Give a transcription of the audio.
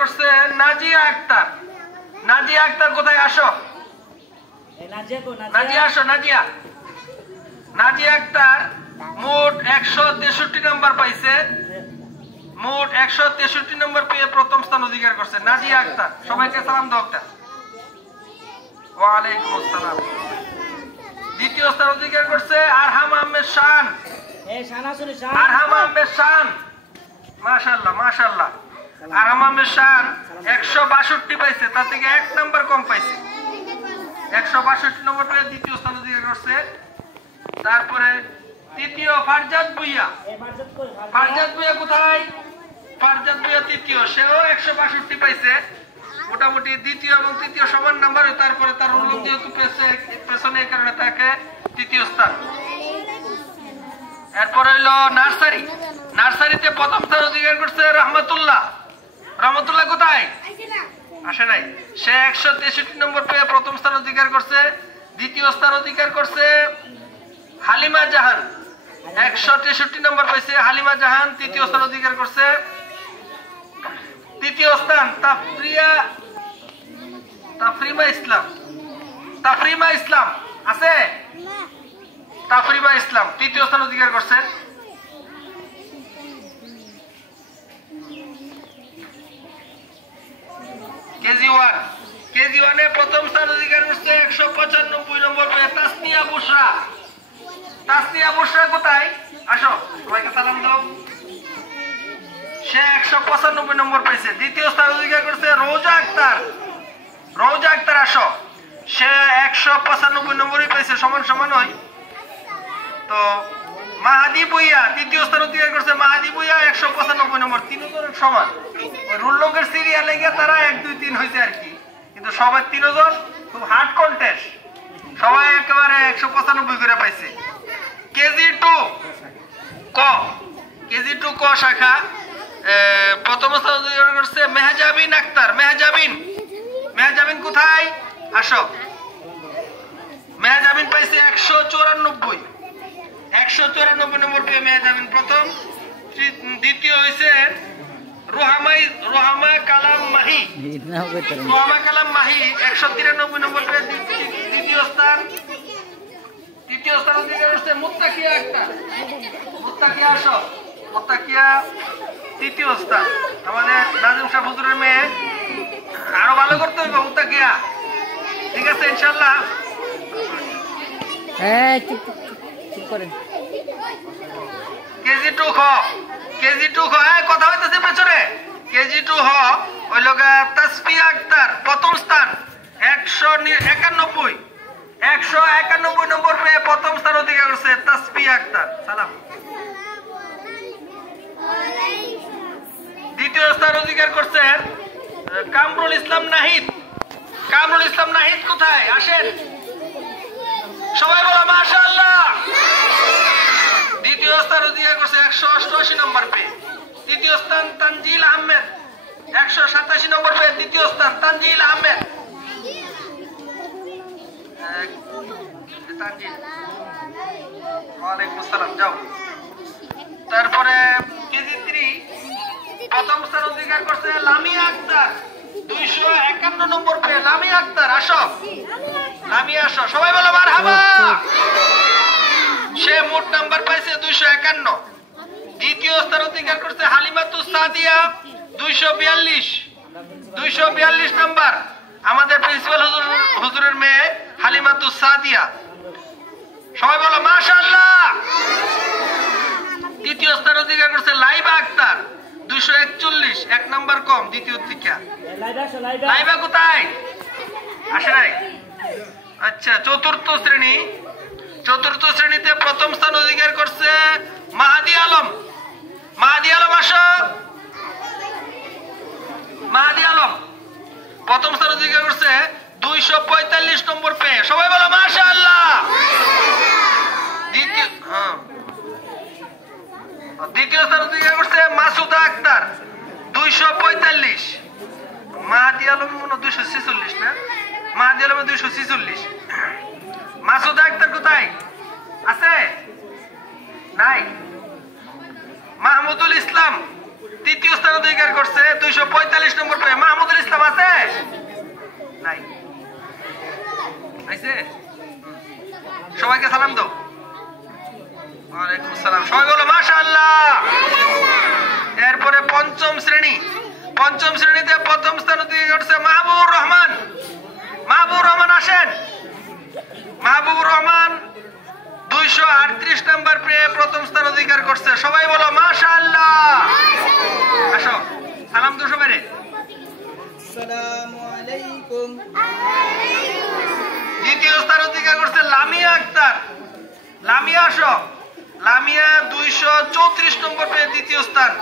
করছে নাজিয়া আক্তার। নাজিয়া আক্তার কোথায়? আসো নাজিয়া, আসো নাজিয়া। নাজিয়া আক্তার মোট 163 নম্বর পাইছে। মোট 163 নম্বর পেয়ে প্রথম স্থান অধিকার করছে নাজিয়া আক্তার। সবাইকে সালাম দাও। ওয়ালাইকুম আসসালাম। দ্বিতীয় স্থান অধিকার করছে আরহাম আহমেদ শান। আরহাম আহমেদ শান, মাশাআল্লাহ মাশাআল্লাহ। আরহাম আহমেদ শান 162 পাইছে, তার থেকে 1 নাম্বার কম পাইছে। 162 নম্বর পেয়ে দ্বিতীয় স্থান অধিকার করছে। তারপরে তৃতীয় ফারজাদ ভুইয়া। ফারজাদ ভুইয়া কোথায়? ফারজাদ ভুইয়া তৃতীয়, সেও 162 পাইছে। মোটামুটি দ্বিতীয় এবং তৃতীয় সমান নাম্বার। তারপরে তার উল্লেখ যেহেতু পেছনে, এই কারণে তাকে তৃতীয় স্থান। এরপর হইল নার্সারি। নার্সারিতে প্রথম স্থান অধিকার করছে রহমতুল্লাহ। রহমতুল্লাহ কোথায়? আসে নাই। সে 163 নম্বর পেয়ে প্রথম স্থান অধিকার করছে। দ্বিতীয় স্থান অধিকার করছে হালিমা জাহান। 163 নম্বর পাইছে হালিমা জাহান, তৃতীয় স্থান অধিকার করছে। তৃতীয় স্থান তাফরিমা ইসলাম। তাফরিমা ইসলাম আছে? তাফরিমা ইসলাম তৃতীয় স্থান অধিকার করছেন। কেজি ওয়ানে প্রথম স্থান অধিকার করছে 195 নম্বর পেয়ে তাসনিয়া বুশরা। তাসনিয়া বুশরা কোথায়? আসো সবাইকে সালাম দাও। সে 195 নম্বর পাইছে। দ্বিতীয় স্থান অধিকার করছে রোজা আক্তার। রোজা আক্তার আসো, সে 195 নম্বরই পাইছে, সমান সমান হয়। তো মাহাদি ভুইয়া তৃতীয় স্থান অধিকার করছে। মাহাদি ভুইয়া 195 নম্বর, তিনজন সমান। রুল নম্বর সিরিয়ালে গিয়ে তারা 1 2 3 হয়েছে আর কি, কিন্তু সবাই তিনজন খুব হার্ড কন্টেস্ট, সবাই একেবারে 195 করে পাইছে। কেজি টু ক শাখা প্রথম স্থান অধিকার করছে মেহজাবিন আক্তার। মেহজাবিন কোথায়? আসো। মেহজাবিন পাইছে 194 নম্বর পেয়ে মেহজাবিন প্রথম। দ্বিতীয় হয়েছে রোহামা কালাম মাহি। রোহামা কালাম মাহি 193 নম্বর পেয়ে দ্বিতীয় স্থান। তৃতীয় স্থান অধিকার করছে মুত্তাকিয়া আক্তার। মুত্তাকিয়া আসো। মুত্তাকিয়া তৃতীয় স্থান। আমাদের নাজিম শাহ হুজুরের মেয়ে, আরো ভালো করতে হবে মুত্তাকিয়া, ঠিক আছে ইনশাআল্লাহ। কেজি টু খ কথা হইতেছে পেছনে। কেজি টু হ ওই লোক তাসফিয়া আক্তার প্রথম স্থান 191 নম্বর পেয়ে প্রথম স্থান অধিকার করছে তাসফিয়া আক্তার। সালাম। দ্বিতীয় স্থান অধিকার করছে কামরুল ইসলাম নাহিদ। কামরুল ইসলাম নাহিদ কোথায়? আসেন সবাই বলো মাশাআল্লাহ। দ্বিতীয় স্থান অধিকার করছে 188 নম্বর পেয়ে। তৃতীয় স্থান তানজিল আহমেদ 187 নম্বর পেয়ে দ্বিতীয় স্থান তানজিল আহমেদ। ওয়ালাইকুম আসসালাম, যাও। তারপরে কেজি 3 প্রথম স্থান অধিকার করছে লামিয়া আক্তার 251 নম্বর পেয়ে। লামিয়া আক্তার আসো। লামিয়া আসো, সবাই বলো মারহাবা। সে মোট নাম্বার পাইছে 251। দ্বিতীয় স্থান অধিকার করছে হালিমাতুস সাদিয়া 242 নাম্বার। আমাদের প্রিন্সিপাল হুজুরের মেয়ে হালিমাতুস সাদিয়া। সবাই বলো মাশাআল্লাহ। তৃতীয় স্থান অধিকার করছে লাইবা আক্তার 241, 1 নাম্বার কম দ্বিতীয় থেকে। লাইবা কোথায়? আসে নাই। আচ্ছা, চতুর্থ শ্রেণীতে প্রথম স্থান অধিকার করছে মাহাদি আলম। মাহাদি আলম আসো। মাহাদি আলম প্রথম স্থান অধিকার করছে 245 নম্বর পেয়ে। সবাই বলো মাশাআল্লাহ। দ্বিতীয় স্থান অধিকার করছে মাসুদা আক্তার 245। মাহাদি আলম 246 না? মাহাদি আলম 246। মাসুদা আক্তার কোথায়? আছে নাই? মাহমুদুল ইসলাম তৃতীয় স্থান অধিকার করছে 245 নম্বর পেয়ে মাহমুদুল ইসলাম আছে নাই আইছে সবাইকে সালাম দাও ওয়ালাইকুম আসসালাম সবাই বলো মাশাআল্লাহ এরপরে পঞ্চম শ্রেণীতে প্রথম স্থান অধিকার করছে মাহবুবুর রহমান আসেন মাহবুবুর রহমান 238 নম্বর পেয়ে প্রথম স্থান অধিকার করছে সবাই বলো মাশাআল্লাহ আসো সালাম দাও সবাই আসসালামু আলাইকুম দ্বিতীয় স্থান অধিকার করছে লামিয়া আক্তার লামিয়া আসো লামিয়া 234 নম্বর পেয়ে দ্বিতীয় স্থান